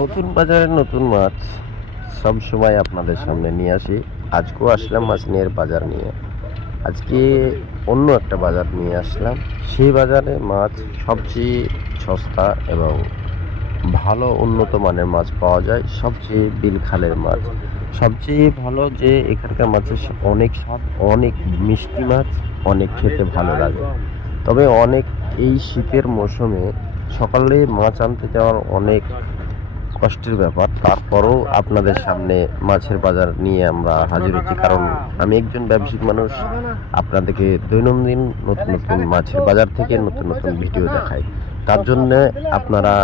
নতুন বাজারে নতুন মাছ সব সময় আপনাদের সামনে নিয়ে আসি। আজকেও আসলাম মাছ নিয়ে বাজার নিয়ে। আজকে অন্য একটা বাজার নিয়ে আসলাম। সেই বাজারে মাছ সবচেয়ে সস্তা এবং ভালো উন্নত মানের মাছ পাওয়া যায়। সবচেয়ে বিলখালের মাছ সবচেয়ে ভালো, যে এখানকার মাছের অনেক স্বাদ, অনেক মিষ্টি মাছ, অনেক খেতে ভালো লাগে। তবে অনেক এই শীতের মৌসুমে সকালে মাছ আনতে যাওয়ার অনেক কষ্টের ব্যাপার। তারপরও আপনাদের সামনে মাছের বাজার নিয়ে আমরা হাজির হচ্ছি, কারণ আমি একজন ব্যবসায়িক মানুষ। আপনাদেরকে দৈনন্দিন নতুন নতুন মাছের বাজার থেকে নতুন নতুন ভিডিও দেখাই। তার জন্যে আপনারা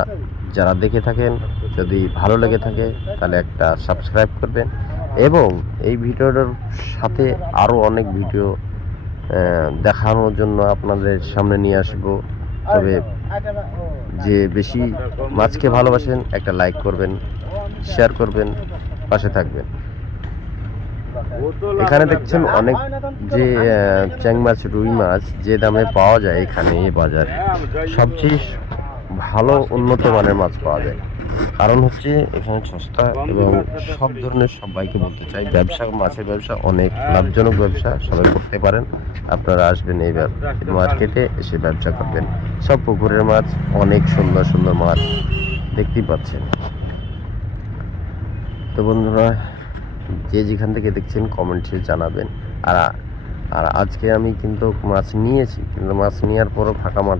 যারা দেখে থাকেন, যদি ভালো লেগে থাকে তাহলে একটা সাবস্ক্রাইব করবেন, এবং এই ভিডিওটার সাথে আরও অনেক ভিডিও দেখানোর জন্য আপনাদের সামনে নিয়ে আসবো। তবে যে বেশি মাছকে ভালোবাসেন একটা লাইক করবেন, শেয়ার করবেন, পাশে থাকবেন। এখানে দেখছেন অনেক যে চ্যাং মাছ, রুই মাছ যে দামে পাওয়া যায় এখানে এই বাজারে সবচেয়ে ভালো উন্নত মানের মাছ পাওয়া যায়। কারণ হচ্ছে এখানে সস্তা, এবং সব ধরনের সবাইকে বলতে চাই, ব্যবসা, মাছের ব্যবসা অনেক লাভজনক ব্যবসা, সবাই করতে পারেন। আপনারা আসবেন এই মার্কেটে, এসে ব্যবসা করবেন। সব পুকুরের মাছ, অনেক সুন্দর সুন্দর মাছ দেখতেই পাচ্ছেন। তো বন্ধুরা, যে যেখান থেকে দেখছেন কমেন্টসে জানাবেন। আর আজকে আমি কিন্তু মাছ নিয়েছি, কিন্তু মাছ নেওয়ার পরও ফাঁকা মাঠ